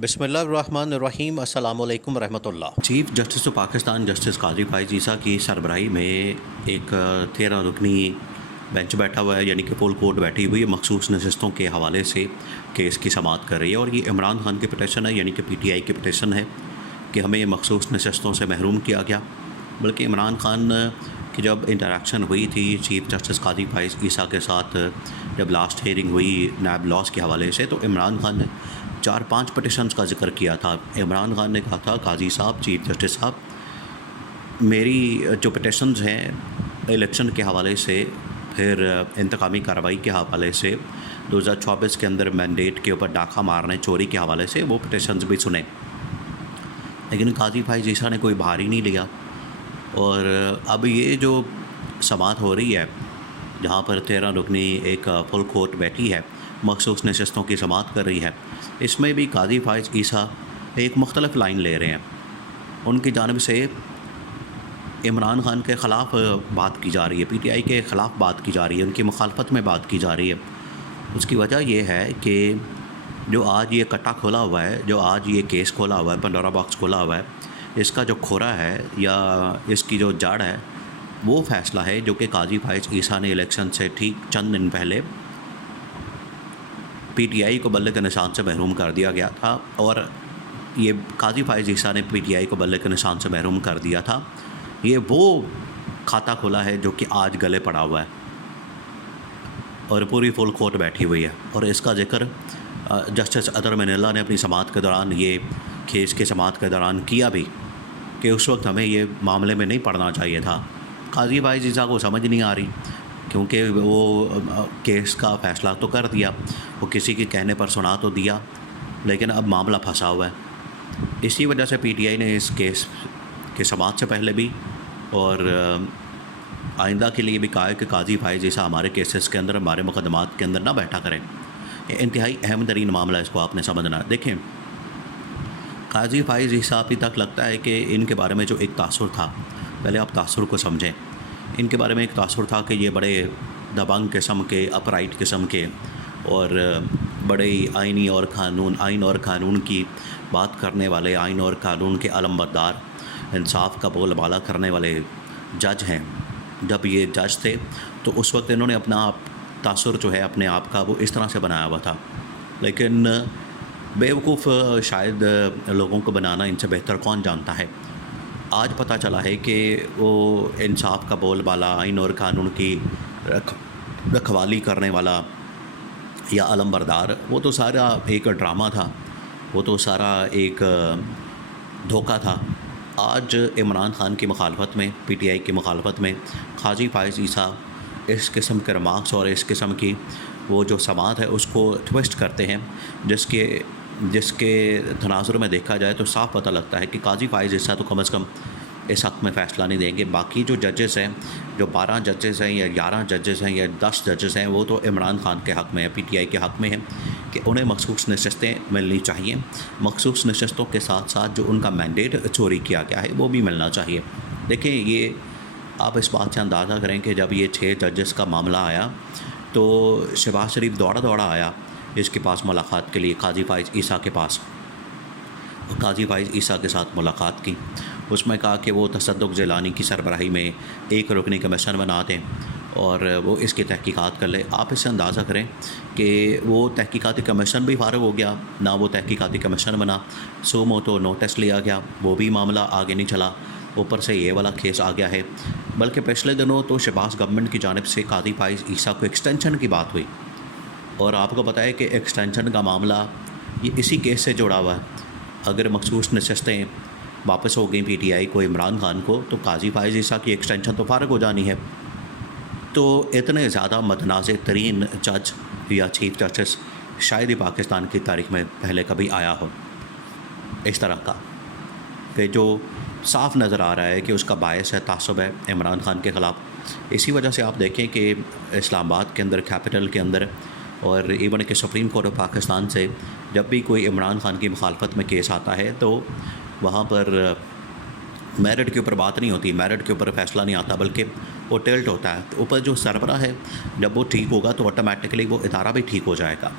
बिस्मिल्लाहिर्रहमानिर्रहीम अस्सलामु अलैकुम रहमतुल्लाह। Chief justice of Pakistan justice Qazi Faez Isa की सरबराही में एक 13 रुकनी बेंच बैठा हुआ है, यानी कि फुल कोर्ट बैठी हुई है, मखसूस नशस्तों के हवाले से केस की समाअत कर रही है। और ये इमरान खान की पिटीशन है, यानी कि PTI की पिटीशन है कि हमें मखसूस नशस्तों से महरूम किया गया। बल्कि इमरान खान की जब इंटरेक्शन हुई थी चीफ जस्टिस काजी फाइज ईसा के साथ, जब लास्ट हियरिंग हुई नैब लॉस के हवाले से, तो इमरान खान ने 4-5 पिटिशन्स का जिक्र किया था। इमरान खान ने कहा था, काजी साहब, चीफ जस्टिस साहब, मेरी जो पिटिशन्स हैं इलेक्शन के हवाले से, फिर इंतकामी कार्रवाई के हवाले से, 2024 के अंदर मैंडेट के ऊपर डाका मारने, चोरी के हवाले से, वो पिटिशन्स भी सुने। लेकिन काजी फाइज ईसा ने कोई भार ही नहीं लिया। और अब ये जो समाअत हो रही है, जहाँ पर 13 रुकनी एक फुल कोर्ट बैठी है, मखसूस नशस्तों की समाअत कर रही है, इसमें भी काजी फाइज ईसा एक मुख्तलिफ लाइन ले रहे हैं। उनकी जानिब से इमरान खान के ख़िलाफ़ बात की जा रही है, PTI के ख़िलाफ़ बात की जा रही है, उनकी मुखालफत में बात की जा रही है। उसकी वजह यह है कि जो आज ये कट्टा खोला हुआ है, जो आज ये केस खोला हुआ है, पंडोरा बॉक्स खोला हुआ है, इसका जो खोरा है या इसकी जो जड़ है, वो फ़ैसला है जो कि काजी फाइज ईसा ने इलेक्शन से ठीक चंद दिन पहले PTI को बल्ले के निशान से महरूम कर दिया गया था। और ये काजी फाइज ईसा ने PTI को बल्ले के निशान से महरूम कर दिया था। ये वो खाता खोला है जो कि आज गले पड़ा हुआ है और पूरी फुल कोर्ट बैठी हुई है। और इसका जिक्र जस्टिस अतर मनीला ने अपनी समाअत के दौरान, ये केस के समाअत के दौरान किया भी, कि उस वक्त हमें ये मामले में नहीं पढ़ना चाहिए था। काजी फाइज ईसा को समझ नहीं आ रही, क्योंकि वो केस का फ़ैसला तो कर दिया, वो किसी के कहने पर सुना तो दिया, लेकिन अब मामला फंसा हुआ है। इसी वजह से PTI ने इस केस के समाअत से पहले भी और आइंदा के लिए भी कहा है कि काजी फाइज ईसा हमारे केसेस के अंदर, हमारे मुकदमात के अंदर ना बैठा करें। ये इंतहाई अहम तरीन मामला है, इसको आपने समझना। देखें, काजी फाइज ईसा अभी तक लगता है कि इनके बारे में जो एक तासुर था, पहले आप तासुर को समझें। इनके बारे में एक तासुर था कि ये बड़े दबंग किस्म के, अपराइट किस्म के और बड़े आइन और क़ानून की बात करने वाले, आइन और कानून के अलमबरदार, इंसाफ का बोलबाला करने वाले जज हैं। जब ये जज थे तो उस वक्त इन्होंने अपना तासुर जो है अपने आप का, वो इस तरह से बनाया हुआ था। लेकिन बेवकूफ़ शायद लोगों को बनाना इनसे बेहतर कौन जानता है। आज पता चला है कि वो इंसाफ का बोलबाला, आइन और कानून की रखवाली करने वाला या अलमबरदार, वो तो सारा एक ड्रामा था, वो तो सारा एक धोखा था। आज इमरान खान की मुखालफत में, PTI की मुखालफत में काजी फाइज ईसा इस किस्म के रिमार्क्स और इस किस्म की वो जो समाअत है उसको ट्विस्ट करते हैं, जिसके तनाजुर में देखा जाए तो साफ़ पता लगता है कि काजी फाइज ईसा तो कम से कम इस हक़ में फ़ैसला नहीं देंगे। बाकी जो जजेस हैं, जो 12 जजेस हैं या 11 जजेस हैं या 10 जजेस हैं, वो तो इमरान खान के हक़ में है, PTI के हक़ में है कि उन्हें मखसूस नशस्तें मिलनी चाहिए। मखसूस नशस्तों के साथ साथ जो उनका मैंडेट चोरी किया गया है वो भी मिलना चाहिए। देखिए, ये आप इस बात से अंदाज़ा करें कि जब ये 6 जजेस का मामला आया तो शहबाज शरीफ दौड़ा आया इसके पास मुलाकात के लिए, काजी फाइज ईसा के पास। काजी फाइज ईसा के साथ मुलाकात की, उसमें कहा कि वो तसद्दुक़ जिलानी की सरबराही में एक रुकनी कमीशन बना दें और वो इसकी तहकीकात कर ले। आप इससे अंदाज़ा करें कि वो तहकीकाती कमीशन भी फ़ारिग हो गया, ना वो तहकीकाती कमीशन बना, सो मोटो नोटिस लिया गया, वो भी मामला आगे नहीं चला, ऊपर से ये वाला केस आ गया है। बल्कि पिछले दिनों तो शहबाज गवर्नमेंट की जानिब से काजी फाइज ईसा को एक्सटेंशन की बात हुई, और आपको पता है कि एक्सटेंशन का मामला ये इसी केस से जुड़ा हुआ है। अगर मखसूस नशस्तें वापस हो गई PTI को, इमरान खान को, तो काजी फाइज ईसा की एक्सटेंशन तो फ़ारिग हो जानी है। तो इतने ज़्यादा मतनाज़ तरीन जज या चीफ जस्टिस शायद ही पाकिस्तान की तारीख़ में पहले कभी आया हो इस तरह का, कि जो साफ़ नज़र आ रहा है कि उसका बायस है, तासुब है इमरान खान के ख़िलाफ़। इसी वजह से आप देखें कि इस्लामाबाद के अंदर, कैपिटल के अंदर, और इवन के सुप्रीम कोर्ट ऑफ पाकिस्तान से जब भी कोई इमरान खान की मुखालफत में केस आता है तो वहाँ पर मेरिट के ऊपर बात नहीं होती, मेरिट के ऊपर फ़ैसला नहीं आता, बल्कि वो टिल्ट होता है। तो ऊपर जो सरबरा है, जब वो ठीक होगा तो ऑटोमेटिकली वो इदारा भी ठीक हो जाएगा।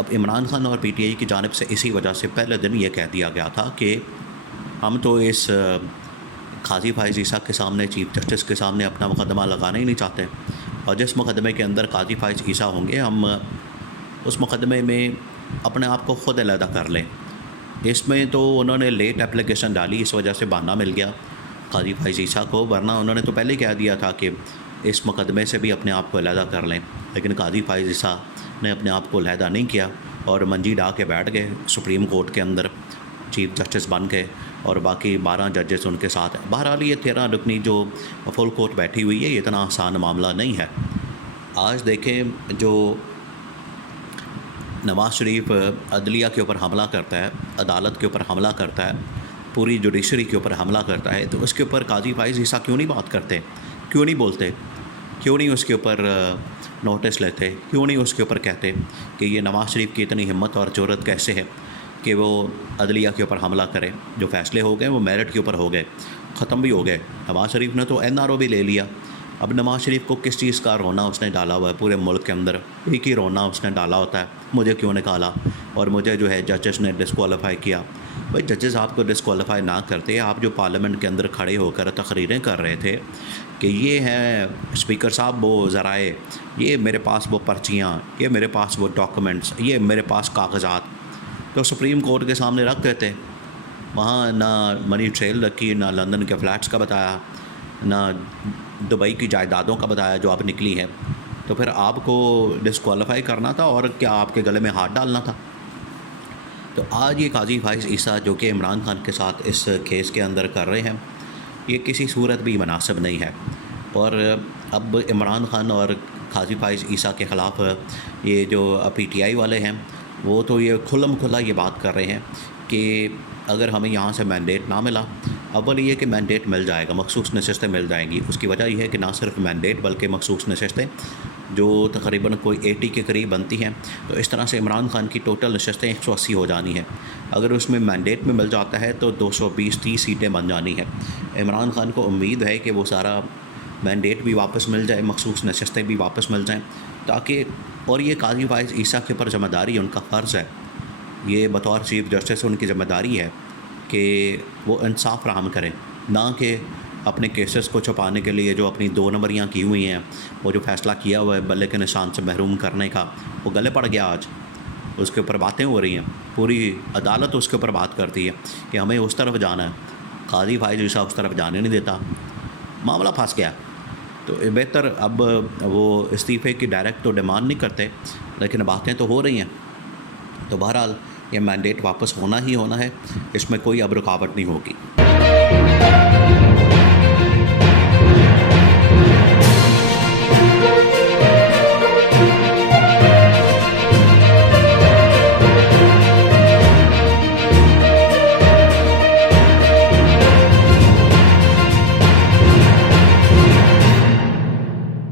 अब इमरान खान और पीटीआई की जानिब से इसी वजह से पहले दिन ये कह दिया गया था कि हम तो इस काजी फाइज़ ईसा के सामने, चीफ जस्टिस के सामने अपना मुकदमा लगाना ही नहीं चाहते, और जिस मुकदमे के अंदर काजी फाइज़ ईसा होंगे हम उस मुकदमे में अपने आप को ख़ुद अलहदा कर लें। इसमें तो उन्होंने लेट एप्लीकेशन डाली, इस वजह से बहाना मिल गया काजी फाइज़ ईसा को, वरना उन्होंने तो पहले ही कह दिया था कि इस मुकदमे से भी अपने आप को अलहदा कर लें। लेकिन काजी फाइज़ ईसा ने अपने आप को अलहदा नहीं किया और मंजी डा के बैठ गए सुप्रीम कोर्ट के अंदर चीफ जस्टिस बन के, और बाकी 12 जजेस उनके साथ हैं। बहरहाल ये 13 रुकनी जो फुल कोर्ट बैठी हुई है, ये इतना आसान मामला नहीं है। आज देखें, जो नवाज़ शरीफ अदलिया के ऊपर हमला करता है, अदालत के ऊपर हमला करता है, पूरी जुडिशरी के ऊपर हमला करता है, तो उसके ऊपर काजी फाइज़ ईसा क्यों नहीं बात करते, क्यों नहीं बोलते, क्यों नहीं उसके ऊपर नोटिस लेते, क्यों नहीं उसके ऊपर कहते कि ये नवाज़ शरीफ की इतनी हिम्मत और ज़रूरत कैसे है कि वो अदलिया के ऊपर हमला करे। जो फ़ैसले हो गए वो मेरिट के ऊपर हो गए, ख़त्म भी हो गए। नवाज़ शरीफ ने तो NRO भी ले लिया। अब नवाज़ शरीफ को किस चीज़ का रोना उसने डाला हुआ है पूरे मुल्क के अंदर? एक ही रोना उसने डाला होता है, मुझे क्यों निकाला और मुझे जो है जजेस ने डिस्क्वालीफाई किया। भाई जजेस आपको डिस्क्वालीफाई ना करते, आप जो पार्लियामेंट के अंदर खड़े होकर तकरीरें कर रहे थे कि ये हैं स्पीकर साहब वो ज़राए, ये मेरे पास वो पर्चियाँ, ये मेरे पास वो डॉक्यूमेंट्स, ये मेरे पास कागज़ात, तो सुप्रीम कोर्ट के सामने रख देते। वहाँ ना मनी ट्रेल रखी, ना लंदन के फ्लैट्स का बताया, ना दुबई की जायदादों का बताया जो अब निकली है, तो फिर आपको डिस्क्वालीफाई करना था और क्या आपके गले में हाथ डालना था? तो आज ये काजी फाइज़ ईसा जो कि इमरान खान के साथ इस केस के अंदर कर रहे हैं, ये किसी सूरत भी मुनासिब नहीं है। और अब इमरान खान और काजी फाइज़ ईसा के ख़िलाफ़ ये जो PTI वाले हैं, वो तो ये खुल्लम खुल्ला ये बात कर रहे हैं कि अगर हमें यहाँ से मैंडेट ना मिला, अव्वल ये कि मैंडेट मिल जाएगा, मखसूस नशस्तें मिल जाएंगी। उसकी वजह यह है कि ना सिर्फ मैंडेट बल्कि मखसूस नशस्तें जो तकरीबन कोई 80 के करीब बनती हैं, तो इस तरह से इमरान खान की टोटल नशस्तें 180 हो जानी है। अगर उसमें मैंडेट में मिल जाता है तो 220-30 सीटें बन जानी है। इमरान खान को उम्मीद है कि वो सारा मैंडेट भी वापस मिल जाए, मखसूस नशस्तें भी वापस मिल जाएँ, ताकि और ये काजी फाइज़ ईसा के ऊपर ज़िम्मेदारी, उनका फ़र्ज़ है, ये बतौर चीफ जस्टिस उनकी ज़िम्मेदारी है कि वो इंसाफ फराहम करें, ना कि अपने केसेस को छुपाने के लिए जो अपनी 2 नंबरियाँ की हुई हैं, वो जो फ़ैसला किया हुआ है बल्ले के निशान से महरूम करने का, वो गले पड़ गया। आज उसके ऊपर बातें हो रही हैं, पूरी अदालत उसके ऊपर बात करती है कि हमें उस तरफ जाना है, काजी फाइज़ ईसा उस तरफ जाने नहीं देता, मामला फंस गया। तो बेहतर अब वो इस्तीफ़े की डायरेक्ट तो डिमांड नहीं करते, लेकिन बातें तो हो रही हैं। तो बहरहाल ये मैंडेट वापस होना ही होना है, इसमें कोई अब रुकावट नहीं होगी।